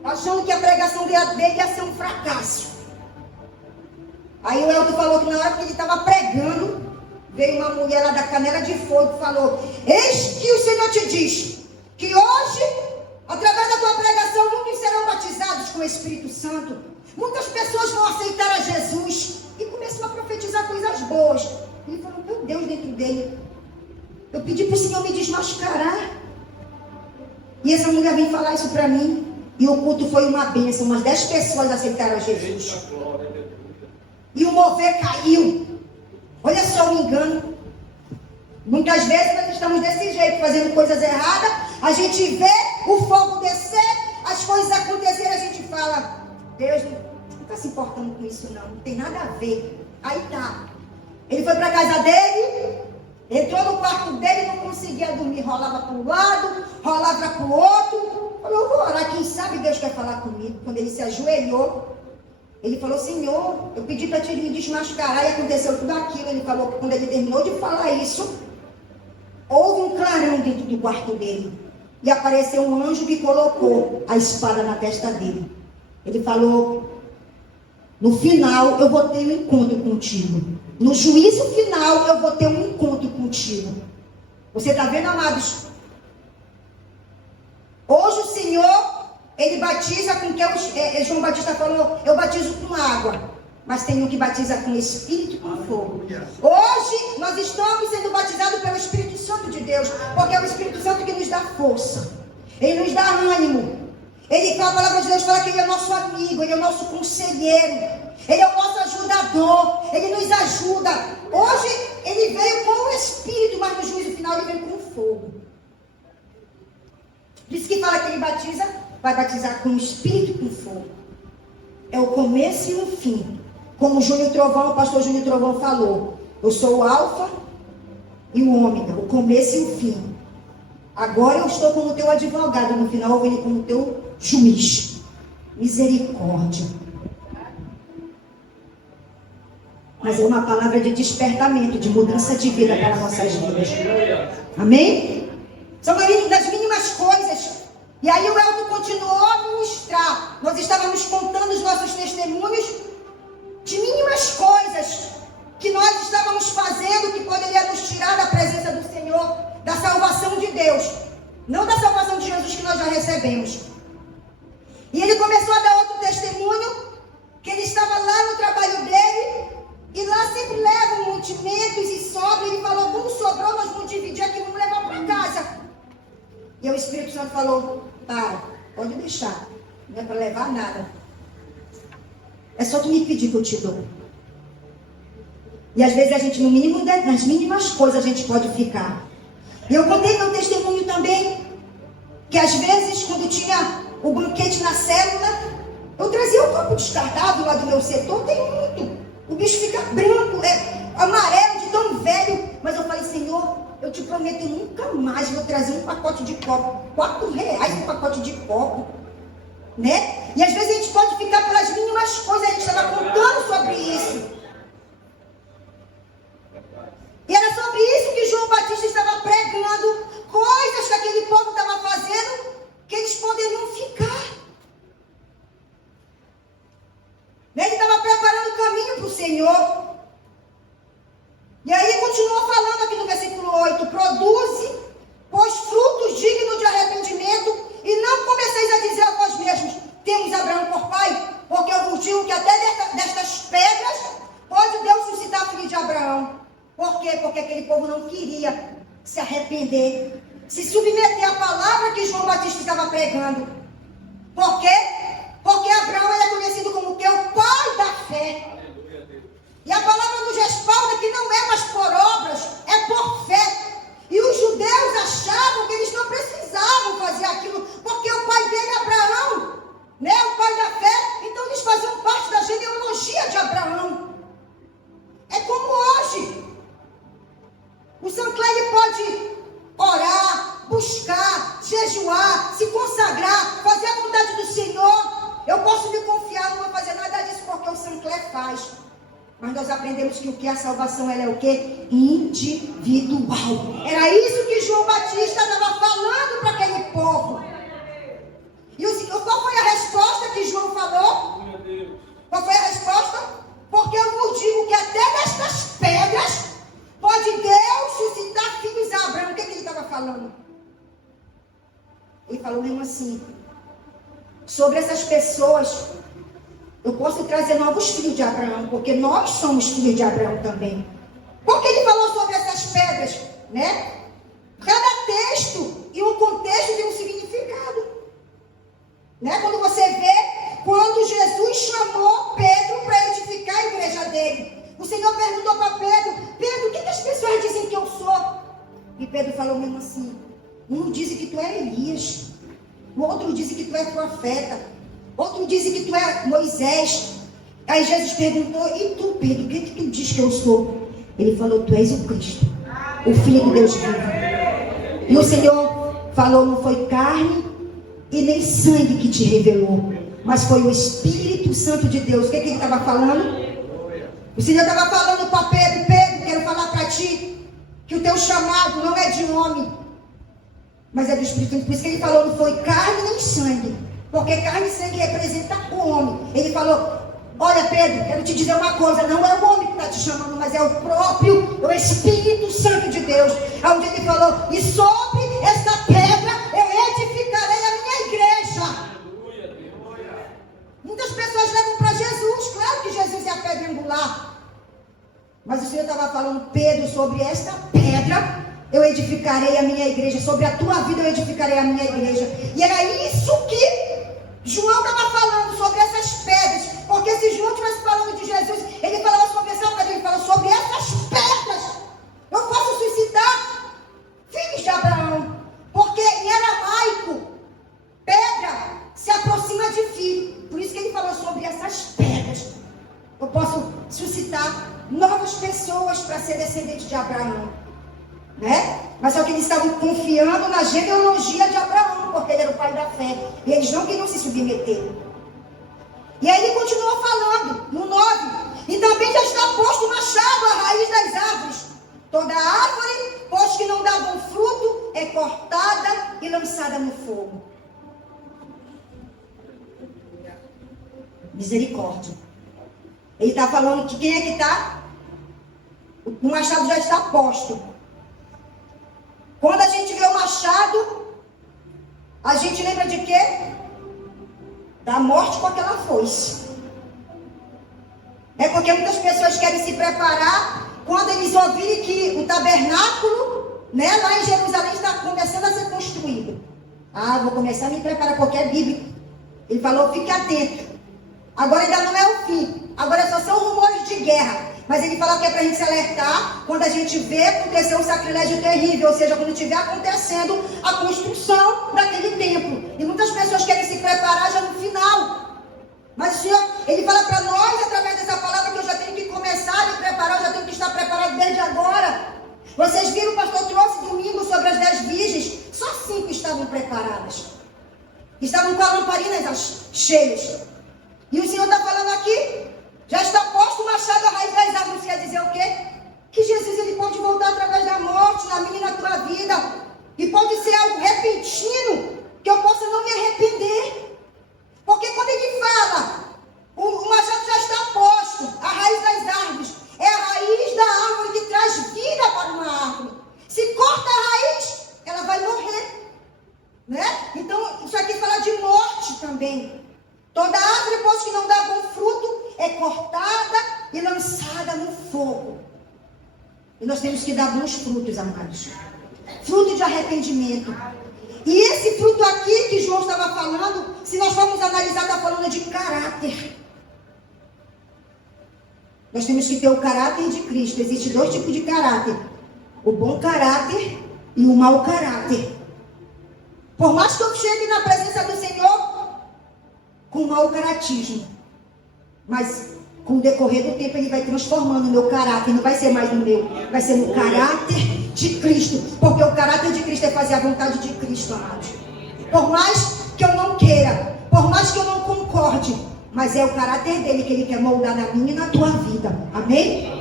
achando que a pregação dele ia ser um fracasso. Aí o Elton falou que na hora que ele estava pregando, veio uma mulher lá da Canela de Fogo e falou: eis que o Senhor te diz que hoje, através da tua pregação, muitos serão batizados com o Espírito Santo. Muitas pessoas vão aceitar a Jesus. E começou a profetizar coisas boas. Ele falou: meu Deus, dentro dele, eu pedi para o Senhor me desmascarar. E essa mulher veio falar isso para mim. E o culto foi uma bênção. Umas 10 pessoas aceitaram a Jesus. E o mover caiu. Olha só o engano. Muitas vezes nós estamos desse jeito, fazendo coisas erradas. A gente vê o fogo descer, as coisas acontecerem, a gente fala: Deus não está se importando com isso não tem nada a ver. Aí tá. Ele foi para a casa dele, entrou no quarto dele, não conseguia dormir, rolava para um lado, rolava para o outro. Falou: vou orar, quem sabe Deus quer falar comigo. Quando ele se ajoelhou, ele falou: Senhor, eu pedi para te me desmascarar e aconteceu tudo aquilo. Ele falou que quando ele terminou de falar isso, houve um clarão dentro do quarto dele. E apareceu um anjo que colocou a espada na testa dele. Ele falou: no final eu vou ter um encontro contigo. No juízo final eu vou ter um encontro contigo. Você está vendo, amados? Hoje o Senhor, Ele batiza com que João Batista falou: eu batizo com água. Mas tem um que batiza com Espírito e com fogo. Hoje nós estamos sendo batizados pelo Espírito Santo de Deus. Porque é o Espírito Santo que nos dá força. Ele nos dá ânimo. Ele, a palavra de Deus fala que Ele é nosso amigo, Ele é o nosso conselheiro, Ele é o nosso ajudador, Ele nos ajuda. Hoje Ele veio com o Espírito, mas no juízo final Ele veio com o fogo. Diz que fala que Ele batiza, vai batizar com o Espírito e com fogo. É o começo e o fim. Como o pastor Júnior Trovão falou: eu sou o alfa e o ômega, o começo e o fim. Agora eu estou como teu advogado, no final eu venho como teu juiz. Misericórdia. Mas é uma palavra de despertamento, de mudança de vida para nossas vidas. Amém? São das mínimas coisas. E aí o Elton continuou a ministrar. Nós estávamos contando os nossos testemunhos de mínimas coisas que nós estávamos fazendo, que poderia nos tirar da presença do Senhor, da salvação de Deus, não da salvação de Jesus que nós já recebemos. E ele começou a dar outro testemunho, que ele estava lá no trabalho dele, e lá sempre levam mantimentos e sobra. Ele falou: como sobrou, nós vamos dividir aqui, vamos levar para casa. E o Espírito Santo falou: pode deixar, não é para levar nada, é só tu me pedir que eu te dou. E às vezes a gente, no mínimo, nas mínimas coisas a gente pode ficar. E eu contei meu testemunho também, que às vezes, quando tinha o banquete na célula, eu trazia o copo descartável lá do meu setor. Tem muito, o bicho fica branco, amarelo, de tão velho. Mas eu falei: Senhor, eu te prometo, eu nunca mais vou trazer um pacote de copo. R$4 um pacote de copo, né? E às vezes a gente pode ficar pelas mínimas coisas. A gente estava contando sobre isso. E era sobre isso que João Batista estava pregando, coisas que aquele povo estava fazendo, que eles poderiam ficar. Ele estava preparando o caminho para o Senhor. E aí continuou falando aqui no versículo 8: produze, pois frutos dignos de arrependimento, e não comeceis a dizer a vós mesmos: temos Abraão por pai, porque eu vos digo que até destas pedras pode Deus suscitar filho de Abraão. Por quê? Porque aquele povo não queria se arrepender, se submeter à palavra que João Batista estava pregando. Por quê? Porque Abraão era conhecido como o quê? O pai da fé. E a palavra nos respalda que não é mais por obras, é por fé. E os judeus achavam que eles não precisavam fazer aquilo, porque o pai dele é Abraão, né? O pai da fé. Então eles faziam parte da genealogia de Abraão. É como hoje. O Sancler, ele pode orar, buscar, jejuar, se consagrar, fazer a vontade do Senhor. Eu posso Mas nós aprendemos que o que? A salvação ela é o quê? Individual. Era isso que João Batista estava falando para aquele povo. E qual foi a resposta que João falou? Qual foi a resposta? Porque eu vos digo que até destas pedras pode Deus suscitar filhos a Abraão. O que ele estava falando? Ele falou mesmo assim: sobre essas pessoas, eu posso trazer novos filhos de Abraão, porque nós somos filhos de Abraão também. Por que ele falou sobre essas pedras? Né? Cada texto e um contexto tem um significado. Né? Quando você vê, quando Jesus chamou Pedro para edificar a igreja dele, o Senhor perguntou para Pedro: Pedro, o que as pessoas dizem que eu sou? E Pedro falou mesmo assim: um diz que tu é Elias, o outro diz que tu é profeta, outro diz que tu é Moisés. Aí Jesus perguntou: e tu, Pedro, o que tu diz que eu sou? Ele falou: tu és o Cristo, o Filho de Deus vivo. E o Senhor falou: não foi carne e nem sangue que te revelou, mas foi o Espírito Santo de Deus. O que ele estava falando? O Senhor estava falando para Pedro: Pedro, quero falar para ti que o teu chamado não é de homem, mas é do Espírito Santo. Por isso que ele falou: não foi carne nem sangue, porque carne e sangue representa o homem. Ele falou: olha, Pedro, quero te dizer uma coisa, não é o homem que está te chamando, mas é o próprio, o Espírito Santo de Deus. Onde ele falou: e sobre esta pedra eu edificarei a minha igreja. Muitas pessoas levam para Jesus, claro que Jesus é a pedra angular, mas o Senhor estava falando: Pedro, sobre esta pedra eu edificarei a minha igreja, sobre a tua vida eu edificarei a minha igreja. E era isso que João estava falando, sobre essas pedras, porque se João estivesse falando de Jesus, ele falava sobre essa pedra, ele fala sobre essas pedras eu posso suscitar filhos de Abraão, porque em aramaico pedra se aproxima de filho. Por isso que ele falou sobre essas pedras eu posso suscitar novas pessoas para ser descendente de Abraão, né? Mas só que eles estavam confiando na genealogia de Abraão, porque ele era o pai da fé, e eles não queriam se submeter. E aí ele continuou falando no 9: e também já está posto o machado à raiz das árvores. Toda árvore, pois que não dá bom fruto, é cortada e lançada no fogo. Misericórdia. Ele está falando que quem é que está? O machado já está posto. Quando a gente vê o machado, a gente lembra de quê? Da morte com aquela foice. É porque muitas pessoas querem se preparar quando eles ouvirem que o tabernáculo, né, lá em Jerusalém está começando a ser construído. Ah, vou começar a me preparar, porque é bíblico. Ele falou: fique atento. Agora ainda não é o fim. Agora só são rumores de guerra. Mas ele fala que é para a gente se alertar quando a gente vê acontecer um sacrilégio terrível. Ou seja, quando estiver acontecendo a construção daquele templo. E muitas pessoas querem se preparar já no final. Mas o Senhor, ele fala para nós, através dessa palavra, que eu já tenho que começar a me preparar. Eu já tenho que estar preparado desde agora. Vocês viram, o pastor trouxe domingo sobre as 10 virgens. Só 5 estavam preparadas. Estavam com as lamparinas cheias. E o Senhor está falando aqui: já está posto o machado à raiz das árvores. Quer dizer o quê? Que Jesus ele pode voltar através da morte na minha e na tua vida. E pode ser algo repentino, que eu possa não me arrepender. Porque quando ele fala, o machado já está posto à raiz das árvores. É a raiz da árvore que traz vida para uma árvore. Se corta a raiz, ela vai morrer, né? Então, isso aqui fala de morte também. Toda árvore, pois que não dá bom fruto, é cortada e lançada no fogo. E nós temos que dar bons frutos, amados. Fruto de arrependimento. E esse fruto aqui que João estava falando, se nós formos analisar, está falando de caráter. Nós temos que ter o caráter de Cristo. Existem 2 tipos de caráter: o bom caráter e o mau caráter. Por mais que eu chegue na presença do Senhor com mau caratismo, mas com o decorrer do tempo ele vai transformando o meu caráter. Não vai ser mais o meu, vai ser no caráter de Cristo, porque o caráter de Cristo é fazer a vontade de Cristo, amados. Por mais que eu não queira, por mais que eu não concorde, mas é o caráter dele que ele quer moldar na minha e na tua vida. Amém?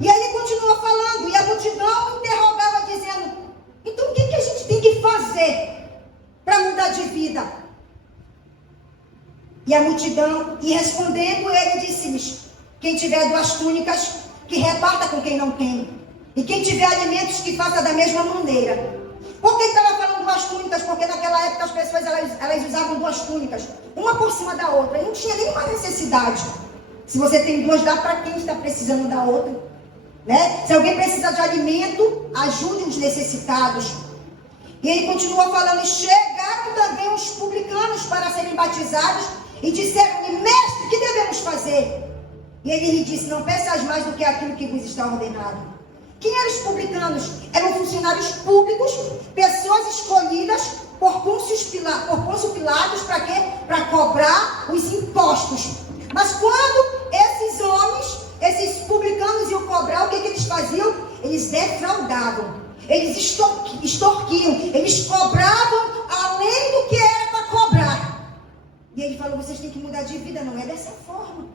E aí ele continua falando, e a multidão interrogava, dizendo: então o que a gente tem que fazer para mudar de vida? E a multidão, e respondendo, ele disse-lhes: quem tiver 2 túnicas, que reparta com quem não tem. E quem tiver alimentos, que faça da mesma maneira. Por que ele estava falando 2 túnicas? Porque naquela época as pessoas elas usavam 2 túnicas, uma por cima da outra. E não tinha nenhuma necessidade. Se você tem 2, dá para quem está precisando da outra. Né? Se alguém precisa de alimento, ajude os necessitados. E ele continua falando: chegaram também os publicanos para serem batizados e disseram-lhe: mestre, o que devemos fazer? E ele lhe disse: não peças mais do que aquilo que vos está ordenado. Quem eram os publicanos? Eram funcionários públicos, pessoas escolhidas por Pôncio Pilatos para quê? Para cobrar os impostos. Mas quando esses homens, esses publicanos iam cobrar, o que eles faziam? Eles defraudavam, eles extorquiam, eles cobravam além do que era para cobrar. E ele falou: vocês têm que mudar de vida, não é dessa forma.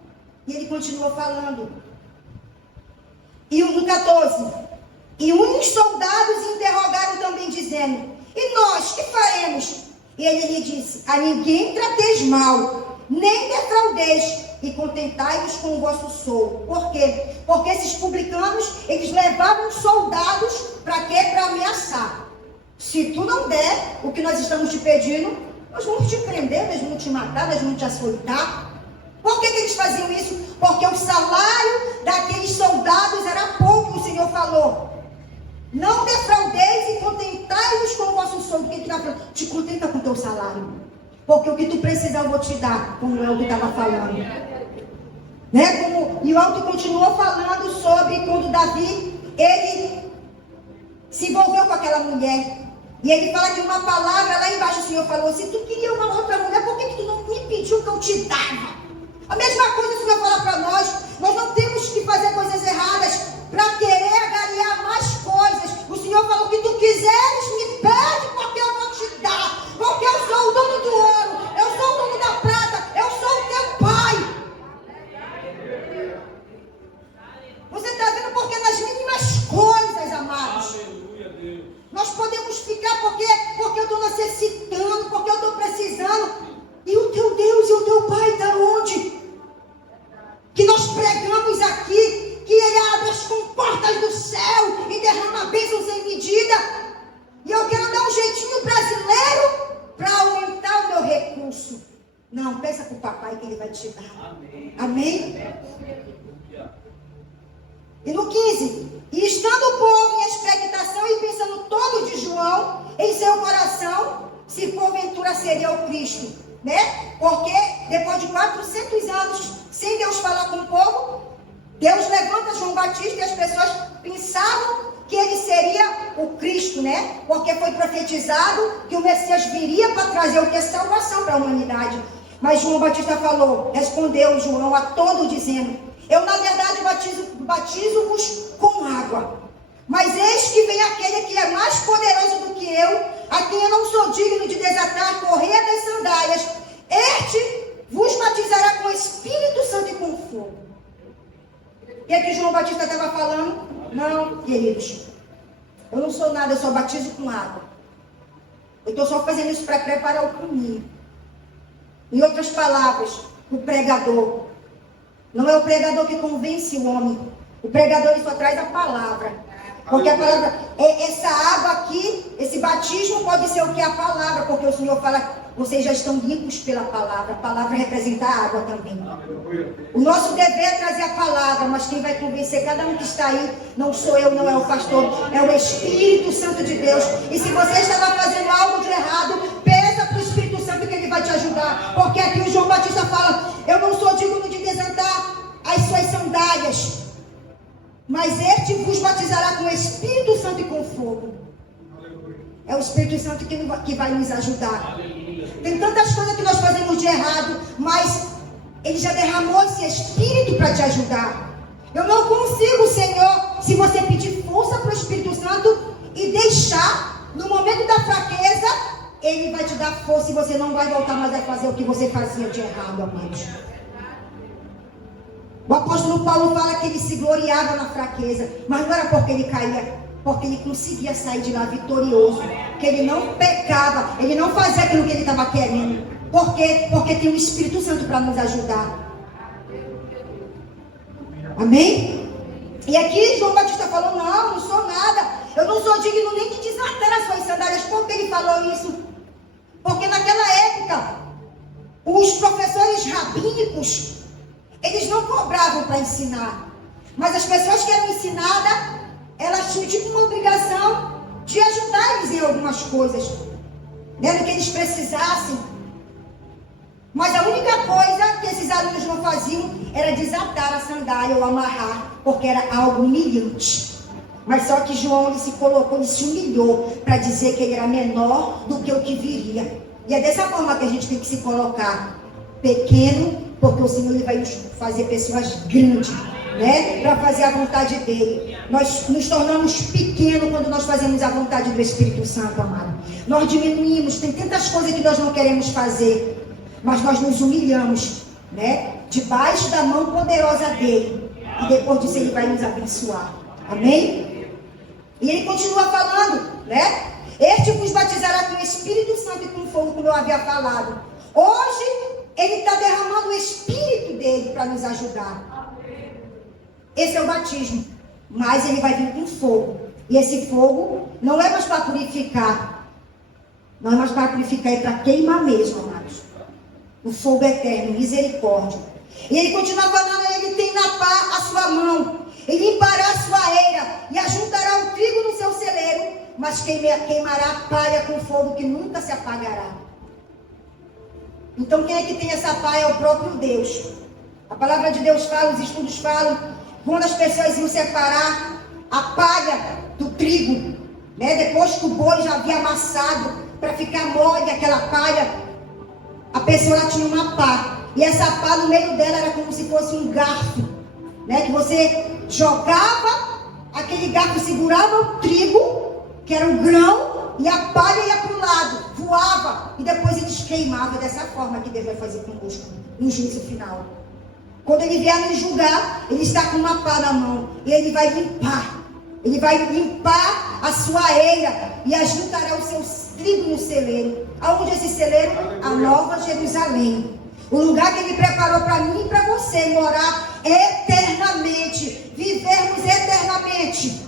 E ele continuou falando. E no 14: e uns soldados interrogaram também, dizendo: e nós, que faremos? E ele lhe disse: a ninguém trateis mal, nem defraudeis, e contentai-vos com o vosso soldo. Por quê? Porque esses publicanos, eles levavam soldados para quê? Para ameaçar. Se tu não der o que nós estamos te pedindo, nós vamos te prender, nós vamos te matar, nós vamos te açoitar. Por que eles faziam isso? Porque o salário daqueles soldados era pouco. O Senhor falou: não defraudeis e contentai-vos com o vosso soldo. O que está falando? Te contenta com o teu salário, porque o que tu precisa eu vou te dar, como o Elton estava falando. Né? E o Elton continuou falando sobre quando Davi, ele se envolveu com aquela mulher. E ele fala que uma palavra lá embaixo, o Senhor falou: se tu queria uma outra mulher, por que tu não me pediu que eu te dava? A mesma coisa o Senhor fala para nós. Nós não temos que fazer coisas erradas para querer agariar mais coisas. O Senhor falou: que tu quiseres, me pede, porque eu vou te dar. Porque eu sou o dono do ouro, eu sou o dono da prata, eu sou o teu Pai. Você está vendo? Porque nas mínimas coisas, amados, nós podemos ficar porque eu estou necessitando, porque eu estou precisando. E o teu Deus e o teu Pai, da onde? Que nós pregamos aqui, que Ele abre as comportas do céu e derrama bênçãos sem medida. E eu quero dar um jeitinho brasileiro para aumentar o meu recurso. Não, peça para o papai que Ele vai te dar. Amém? E no 15: e estando o povo em expectação e pensando todo de João em seu coração, se porventura seria o Cristo. Né? Porque depois de 400 anos sem Deus falar com o povo, Deus levanta João Batista e as pessoas pensavam que ele seria o Cristo, né? Porque foi profetizado que o Messias viria para trazer o que é salvação para a humanidade. Mas João Batista respondeu João a todo dizendo: eu na verdade batizo-vos com água, mas eis que vem aquele que é mais poderoso do que eu, a quem eu não sou digno de desatar a correia das sandálias. Este vos batizará com o Espírito Santo e com fogo. E aqui João Batista estava falando: não, queridos, eu não sou nada, eu só batizo com água. Eu estou só fazendo isso para preparar o caminho. Em outras palavras, o pregador não é o pregador que convence o homem. O pregador ele só traz a palavra. Porque a palavra, essa água aqui, esse batismo pode ser o que? A palavra. Porque o Senhor fala: vocês já estão limpos pela palavra. A palavra representa a água também. O nosso dever é trazer a palavra, mas quem vai convencer cada um que está aí, não sou eu, não é o pastor, é o Espírito Santo de Deus. E se você estava fazendo algo de errado, peça para o Espírito Santo que ele vai te ajudar. Porque aqui o João Batista fala: eu não sou digno de desatar as suas sandálias, mas este vos batizará com o Espírito Santo e com fogo. É o Espírito Santo que vai nos ajudar. Tem tantas coisas que nós fazemos de errado, mas Ele já derramou esse Espírito para te ajudar. Eu não consigo, Senhor, se você pedir força para o Espírito Santo e deixar, no momento da fraqueza, Ele vai te dar força e você não vai voltar mais a fazer o que você fazia de errado, amados. O apóstolo Paulo fala que ele se gloriava na fraqueza, mas não era porque ele caía, porque ele conseguia sair de lá vitorioso, que ele não pecava, ele não fazia aquilo que ele estava querendo. Por quê? Porque tem o Espírito Santo para nos ajudar. Amém? E aqui João Batista falou, não sou nada, eu não sou digno nem de desatar as suas sandálias. Por que ele falou isso? Porque naquela época, os professores rabínicos, eles não cobravam para ensinar, mas as pessoas que eram ensinadas, elas tinham tipo uma obrigação de ajudar eles em algumas coisas, né, no que eles precisassem. Mas a única coisa que esses alunos não faziam era desatar a sandália ou amarrar, porque era algo humilhante. Mas só que João ele se colocou, ele se humilhou para dizer que ele era menor do que o que viria. E é dessa forma que a gente tem que se colocar pequeno, porque o Senhor ele vai nos fazer pessoas grandes, né? Para fazer a vontade dele. Nós nos tornamos pequenos quando nós fazemos a vontade do Espírito Santo, amado. Nós diminuímos, tem tantas coisas que nós não queremos fazer, mas nós nos humilhamos, né? Debaixo da mão poderosa dele. E depois disso ele vai nos abençoar. Amém? E ele continua falando, né? Este vos batizará com o Espírito Santo e com fogo, como eu havia falado. Hoje, ele está derramando o Espírito dele para nos ajudar. Esse é o batismo. Mas ele vai vir com fogo. E esse fogo não é mais para purificar. Não é mais para purificar, é para queimar mesmo, amados. O fogo eterno, misericórdia. E ele continua falando, ele tem na pá a sua mão. Ele limpará a sua eira e ajuntará o trigo no seu celeiro, mas queimará a palha com fogo que nunca se apagará. Então quem é que tem essa palha? É o próprio Deus. A palavra de Deus fala, os estudos falam, quando as pessoas iam separar a palha do trigo, né? Depois que o boi já havia amassado, para ficar mole aquela palha, a pessoa tinha uma pá. E essa pá no meio dela era como se fosse um garfo, né? Que você jogava, aquele garfo segurava o trigo, que era o grão, e a palha ia para o lado, voava, e depois eles queimavam. Dessa forma que Deus vai fazer conosco no juízo final. Quando ele vier nos julgar, ele está com uma pá na mão, e ele vai limpar. Ele vai limpar a sua eira e ajuntará o seu trigo no celeiro. Aonde esse celeiro? A Nova Jerusalém. O lugar que ele preparou para mim e para você morar eternamente. Vivermos eternamente.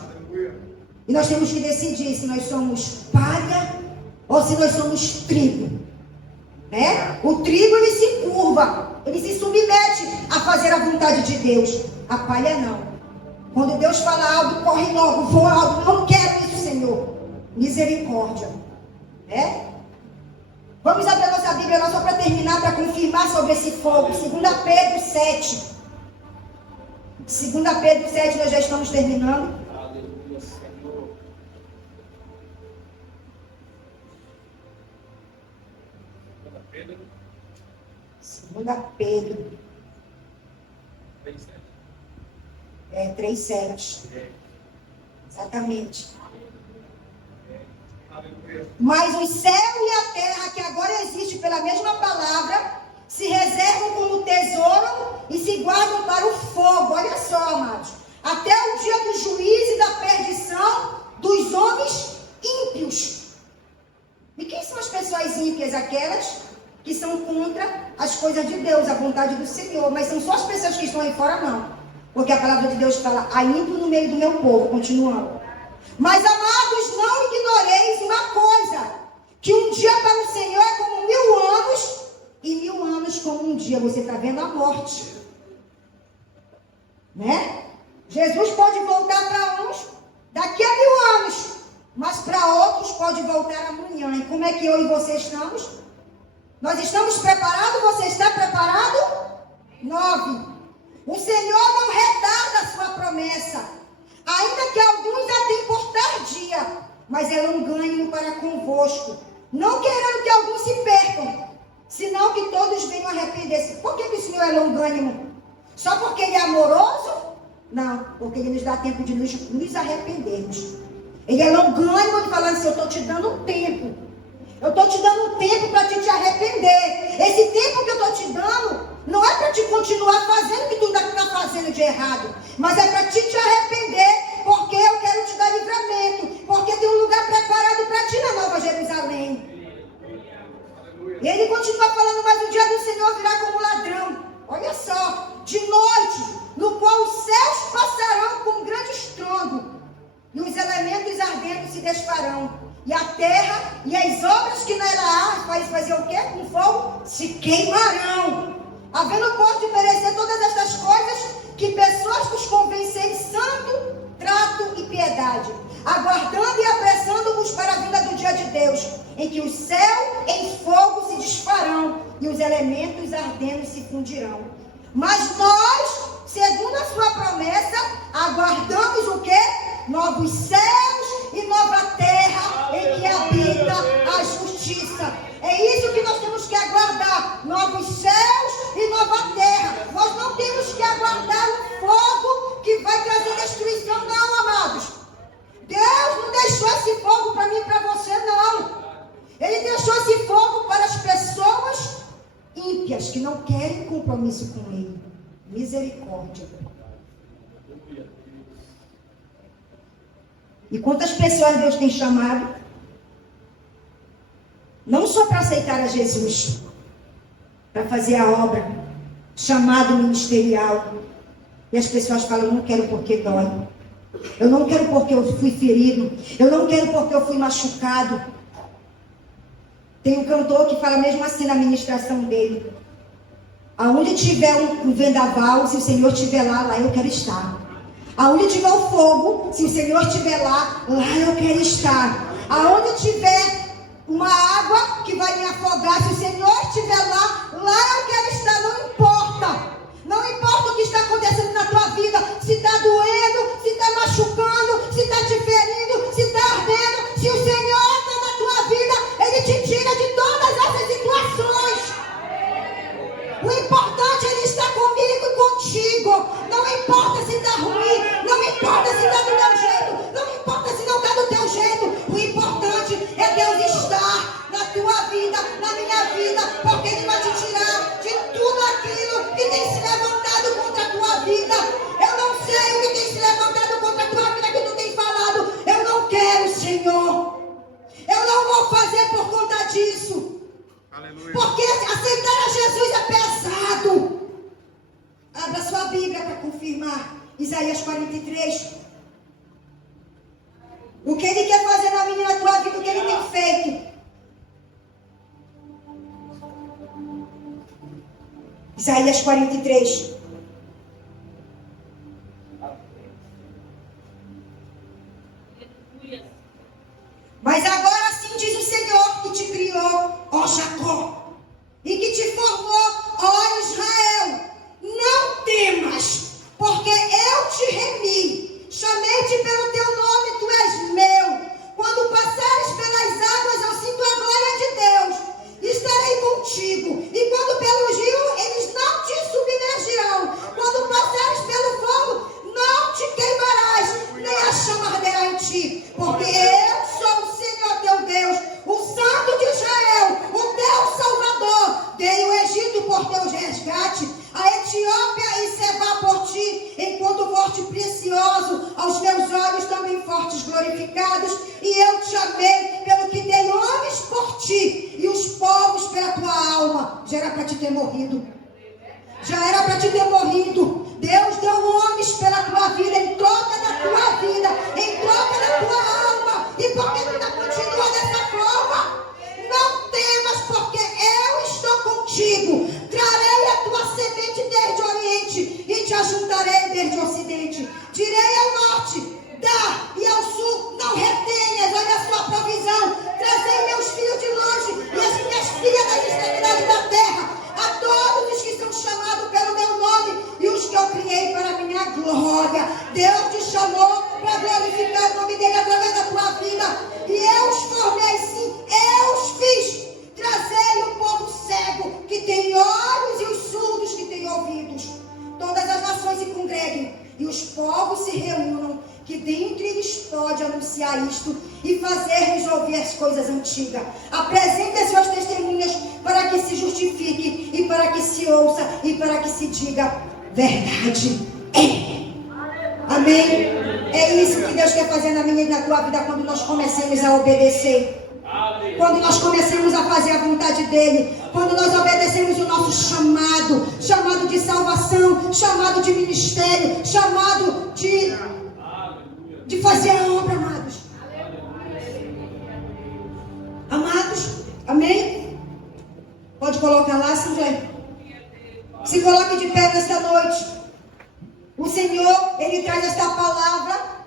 E nós temos que decidir se nós somos palha ou se nós somos trigo. Né? O trigo ele se curva, ele se submete a fazer a vontade de Deus. A palha não. Quando Deus fala algo, corre logo, voa algo. Não quero isso, Senhor. Misericórdia. Né? Vamos abrir a nossa Bíblia lá só para terminar, para confirmar sobre esse fogo. 2 Pedro 7. 2 Pedro 7, nós já estamos terminando. Aleluia, Senhor. 2 Pedro. 3:7. Exatamente. Mas o céu e a terra, que agora existe pela mesma palavra, se reservam como tesouro e se guardam para o fogo. Olha só, amados. Até o dia do juízo e da perdição dos homens ímpios. E quem são as pessoas ímpias? Aquelas que são contra as coisas de Deus, a vontade do Senhor. Mas são só as pessoas que estão aí fora, não. Porque a palavra de Deus fala, há ímpio no meio do meu povo. Continuando. Mas, amados, não ignoreis uma coisa, que um dia para o Senhor é como 1000 anos, e 1000 anos como um dia. Você está vendo a morte. Né? Jesus pode voltar para uns daqui a 1000 anos, mas para outros pode voltar amanhã. E como é que eu e você estamos? Nós estamos preparados? Você está preparado? 9. O Senhor não retarda a sua promessa, ainda que alguns a tenham por tardia, mas é longânimo para convosco, não querendo que alguns se percam, senão que todos venham arrepender-se. Por que o Senhor é longânimo? Só porque Ele é amoroso? Não, porque Ele nos dá tempo de nos arrependermos. Ele é longânimo de falar assim, eu estou te dando um tempo. Eu estou te dando um tempo para te arrepender. Esse tempo que eu estou te dando não é para te continuar fazendo o que tu está fazendo de errado, mas é para te arrepender, porque eu quero te dar livramento, porque tem um lugar preparado para ti na Nova Jerusalém. E ele continua falando, mas o dia do Senhor virá como ladrão. Olha só, de noite, no qual os céus passarão com um grande estrondo, e os elementos ardentes se desfarão, e a terra e as obras que nela há, fazer o quê? Com fogo, se queimarão. Havendo posto de merecer todas estas coisas, que pessoas vos convencem santo, trato e piedade, aguardando e apressando-vos para a vinda do dia de Deus, em que o céu em fogo se desfarão e os elementos ardendo se fundirão. Mas nós, segundo a sua promessa, aguardamos o quê? Novos céus e nova terra em que habita a justiça. É isso que nós temos que aguardar, novos céus e nova terra. Nós não temos que aguardar um fogo que vai trazer destruição, não, amados. Deus não deixou esse fogo para mim e para você, não. Ele deixou esse fogo para as pessoas ímpias que não querem compromisso com Ele. Misericórdia. E quantas pessoas Deus tem chamado? Não só para aceitar a Jesus, para fazer a obra, chamado ministerial. E as pessoas falam, eu não quero porque dói. Eu não quero porque eu fui ferido. Eu não quero porque eu fui machucado. Tem um cantor que fala mesmo assim na ministração dele. Aonde tiver um vendaval, se o Senhor estiver lá, lá eu quero estar. Aonde tiver o fogo, se o Senhor estiver lá, lá eu quero estar. Aonde tiver uma água que vai me afogar, se o Senhor estiver lá, lá eu quero estar. Não importa. Não importa o que está acontecendo na tua vida. Se está doendo, se está machucando, se está te ferindo, se está ardendo. Se o Senhor está na tua vida, Ele te tira de todas essas situações. O importante é Ele estar comigo e contigo. Não importa se está ruim, não importa se está do meu jeito, não importa se não está do teu jeito. O importante é Deus estar na tua vida, na minha vida, porque Ele vai te tirar de tudo aquilo que tem se levantado contra a tua vida. Eu não sei o que tem se levantado contra a tua vida, que tu tem falado. Eu não quero, Senhor. Eu não vou fazer por conta disso. Aleluia. Porque aceitar a Jesus é pesado. Abra sua Bíblia para confirmar. Isaías 43. O que Ele quer fazer na minha e na tua vida, o que Ele tem feito. Isaías 43. Mas agora assim diz o Senhor que te criou, ó Jacó, e que te formou, ó Israel. Não temas, porque eu te remi. Chamei-te pelo teu nome, tu és meu. Quando passares pelas águas, eu sinto a glória de Deus. Estarei contigo. E quando pelo rio, eles não te submergirão. Quando passares pelo fogo, não te queimarás, nem a chama arderá em ti. Porque eu sou o Senhor teu Deus, o Santo de Israel, o teu Salvador. Dei o Egito por teu resgate, a Etiópia e Sebá por ti, enquanto forte precioso, aos meus olhos também fortes glorificados. E eu te chamei pelo que dei homens por ti, e os povos pela tua alma. Já era para te ter morrido. Já era para te ter morrido. Deus deu homens pela tua vida, em troca da tua vida, em troca da tua alma. E por que tu ainda continua dessa forma? Não temas, porque eu estou contigo. Trarei a tua semente desde o oriente e te ajuntarei desde o ocidente. Direi ao norte, dá, e ao sul, não retenhas. Olha a sua provisão. Trazei meus filhos de longe e as minhas filhas das extremidades da terra. A todos os que são chamados pelo meu nome e os que eu criei para a minha glória. Deus te chamou para glorificar o nome dele através da tua vida. E eu os formei, sim, eu os fiz. Trazei o povo cego que tem olhos e os surdos que têm ouvidos. Todas as nações se congreguem e os povos se reúnam. que dentre eles pode anunciar isto e fazer-nos ouvir as coisas antigas. Apresente as suas testemunhas para que se justifique e para que se ouça e para que se diga verdade. Amém? É isso que Deus quer fazer na minha e na tua vida quando nós comecemos a obedecer. Quando nós comecemos a fazer a vontade dele, quando nós obedecemos o nosso chamado, chamado de salvação, chamado de ministério, chamado de fazer a obra, amados. Amados, amém? Pode colocar lá, Sandré. Se coloque de pé nesta noite. O Senhor, Ele traz esta palavra